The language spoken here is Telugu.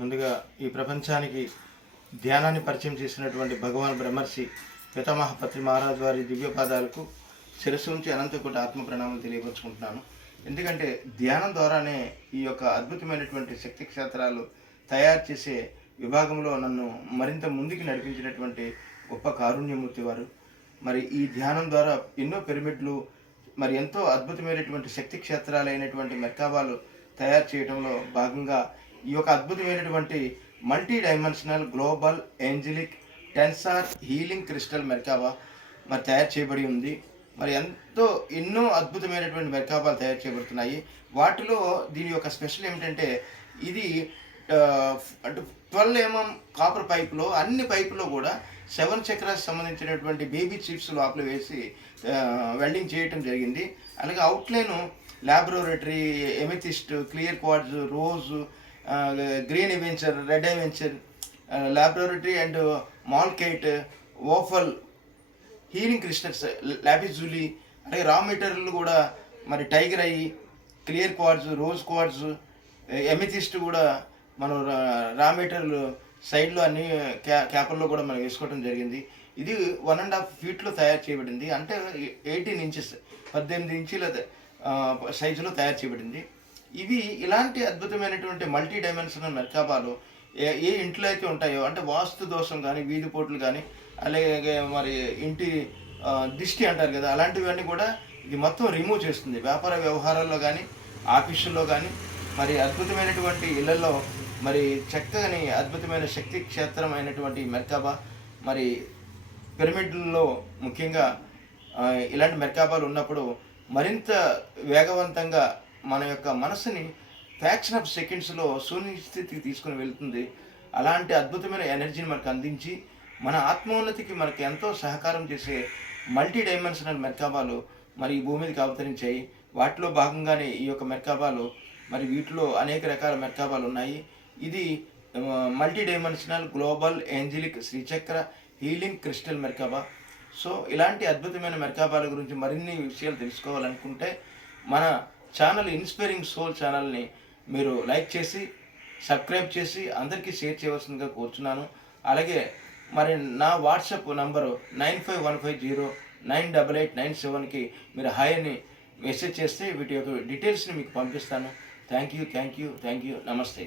ముందుగా ఈ ప్రపంచానికి ధ్యానాన్ని పరిచయం చేసినటువంటి భగవాన్ బ్రహ్మర్షి పితామహపత్రి మహారాజ్ వారి దివ్యపాదాలకు శిరస్సు ఉంచి అనంతకోటి ఆత్మ ప్రణామం తెలియపరుచుకుంటున్నాను. ఎందుకంటే ధ్యానం ద్వారానే ఈ యొక్క అద్భుతమైనటువంటి శక్తి క్షేత్రాలు తయారు చేసే విభాగంలో నన్ను మరింత ముందుకు నడిపించినటువంటి గొప్ప కారుణ్యమూర్తి వారు. మరి ఈ ధ్యానం ద్వారా ఎన్నో పిరమిడ్లు మరి ఎంతో అద్భుతమైనటువంటి శక్తి క్షేత్రాలైనటువంటి మెర్కాబాలు తయారు చేయడంలో భాగంగా ఈ యొక్క అద్భుతమైనటువంటి multi dimensional global angelic tensor healing crystal merkaba మరి తయారు చేయబడి ఉంది. మరి ఎంతో ఎన్నో అద్భుతమైనటువంటి మెర్కాబాలు తయారు చేయబడుతున్నాయి. వాటిలో దీని యొక్క స్పెషల్ ఏమిటంటే ఇది అంటే ట్వెల్వ్ ఎంఎం కాపర్ పైపులో అన్ని పైపులో కూడా సెవెన్ చక్రాస్ సంబంధించినటువంటి బేబీ చిప్స్ లోపల వేసి వెల్డింగ్ చేయటం జరిగింది. అలాగే outline laboratory amethyst clear quartz rose green aventurine red aventurine laboratory and malachite opal healing crystals lapis lazuli అలాగే రా మెటీరియల్ కూడా మరి tiger eye clear quartz rose quartz amethyst కూడా మనం రా- రా మెటీరియల్ సైడ్లో అన్ని క్యా క్యాపర్లో కూడా మనం వేసుకోవడం జరిగింది. ఇది వన్ అండ్ హాఫ్ ఫీట్లో తయారు చేయబడింది. అంటే ఎయిటీన్ ఇంచెస్ పద్దెనిమిది ఇంచుల సైజులో తయారు చేయబడింది. ఇవి ఇలాంటి అద్భుతమైనటువంటి మల్టీ డైమెన్షనల్ మెర్కాబాలు ఏ ఏ ఇంట్లో అయితే ఉంటాయో అంటే వాస్తు దోషం కానీ వీధి పోట్లు కానీ అలాగే మరి ఇంటి దిష్టి అంటారు కదా అలాంటివన్నీ కూడా ఇది మొత్తం రిమూవ్ చేస్తుంది. వ్యాపార వ్యవహారాల్లో కానీ ఆఫీసుల్లో కానీ మరి అద్భుతమైనటువంటి ఇళ్ళలో మరి చక్కని అద్భుతమైన శక్తి క్షేత్రం అయినటువంటి మెర్కాబా మరి పిరమిడ్లలో ముఖ్యంగా ఇలాంటి మెర్కాబాలు ఉన్నప్పుడు మరింత వేగవంతంగా మన యొక్క మనసుని ఫ్యాక్షన్ ఆఫ్ సెకండ్స్లో శూన్యస్థితికి తీసుకుని వెళ్తుంది. అలాంటి అద్భుతమైన ఎనర్జీని మనకు అందించి మన ఆత్మోన్నతికి మనకు ఎంతో సహకారం చేసే మల్టీ డైమెన్షనల్ మెర్కాబాలు మరి ఈ భూమి మీదకి అవతరించాయి. వాటిలో భాగంగానే ఈ యొక్క మెర్కాబాలు మరి వీటిలో అనేక రకాల మెర్కాబాలు ఉన్నాయి. ఇది multi dimensional global angelic Srichakra healing crystal merkaba. So ఇలాంటి అద్భుతమైన మెర్కాబాల గురించి మరిన్ని విషయాలు తెలుసుకోవాలనుకుంటే మన ఛానల్ ఇన్స్పైరింగ్ సోల్ ఛానల్ని మీరు లైక్ చేసి సబ్స్క్రైబ్ చేసి అందరికీ షేర్ చేయవలసిందిగా కోరుచున్నాను. అలాగే మరి నా WhatsApp number nine five one five zero nine double eight nine సెవెన్కి మీరు హాయ్ అని మెసేజ్ చేస్తే వీటి యొక్క డీటెయిల్స్ని మీకు పంపిస్తాను. Thank you thank you thank you నమస్తే.